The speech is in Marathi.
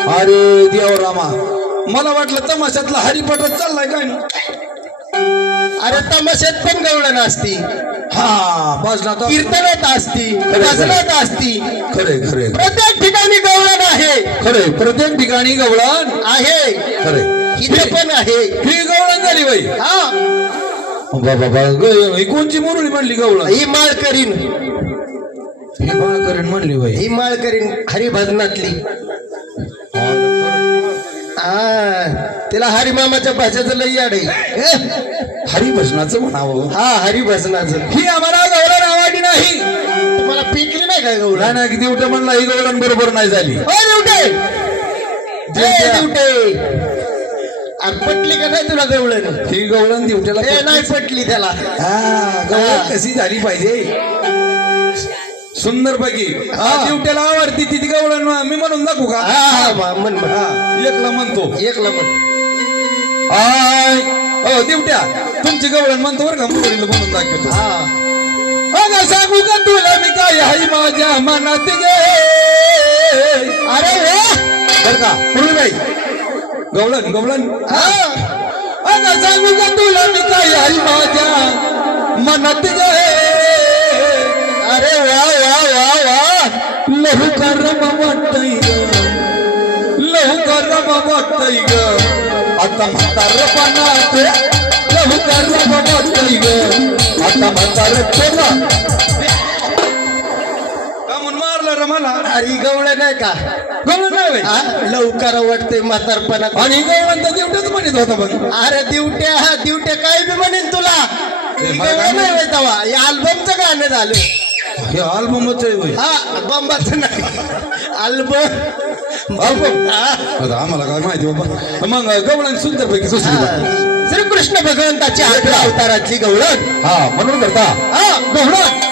अरे देवरामा, मला वाटलं तमाशातला हरिपटच चाललाय काय ना. अरे तमाशात पण गवळण असती, हा भजनात कीर्तनात असती, भजनात असती. खरे खरे प्रत्येक ठिकाणी गवळण आहे. खरे प्रत्येक ठिकाणी गवळण आहे. खरे इथे पण आहे. ही गवळण झाली बाई. हा बाबा ही कोणची मुरळी म्हणली गवळण? ही माळ करीन, ही करीन म्हणली बाई. ही माळ करीन हरिभजनातली. तिला हरिमामाच्या भाषेचं लई याड आहे. हरिभजनाचं म्हणावं. हा हरिभजनाचं. ही आम्हाला गवळण आवडली नाही. तुम्हाला पिकली नाही काय गवळण? नाही किती उठे म्हणला ही गवळण बरोबर नाही झाली. पटली का नाही तुला गवळण? ही गवळण दिवट्याला नाही पटली त्याला. हा गवळण कशी झाली पाहिजे सुंदर पैकी. दिवट्याला आवडती ती गवळण मी म्हणून दाखवू का? म्हण एकला म्हणतो. एकला म्हण. हो दिवट्या तुमची गवळण म्हणतो बरं का मुरळीला म्हणून दाखवतो. अगं सांगू का तुला मी काय हाय माझ्या मनात गे. अरे बर का मुरळीबाई गवळण गवळण. अगं सांगू का तुला मी काय हाय माझ्या मनात गे. अरे वा वा वा वा. लहू करम वाटतय ग, लहू करम वाटतय ग. आता म्हातारपणात लहू करम वाटतय ग. आता म्हातारपणा का म्हणून मारलं रे मला. अरे गवळण आहे का? गवळण नाही लवकर वाटते म्हातारपणात. आणि गवळण तर दिवट्याच म्हणत होता बघ. अरे दिवट्या काय बी म्हणेन तुला. नाही तवा या अल्बमचं गाणं झालं. हे अल्बमच आहे. हा बंबाचं नाही अल्बम. आम्हाला काय माहिती बाबा. मग गवळण सुंदर पैकी श्रीकृष्ण भगवंताची अवतारातली गवळण. हा म्हणून करता हा गवळण.